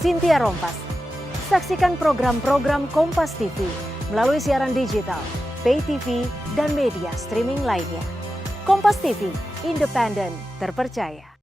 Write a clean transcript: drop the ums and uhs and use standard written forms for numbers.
Cynthia Rompas. Saksikan program-program Kompas TV melalui siaran digital, pay TV, dan media streaming lainnya. Kompas TV, independen, terpercaya.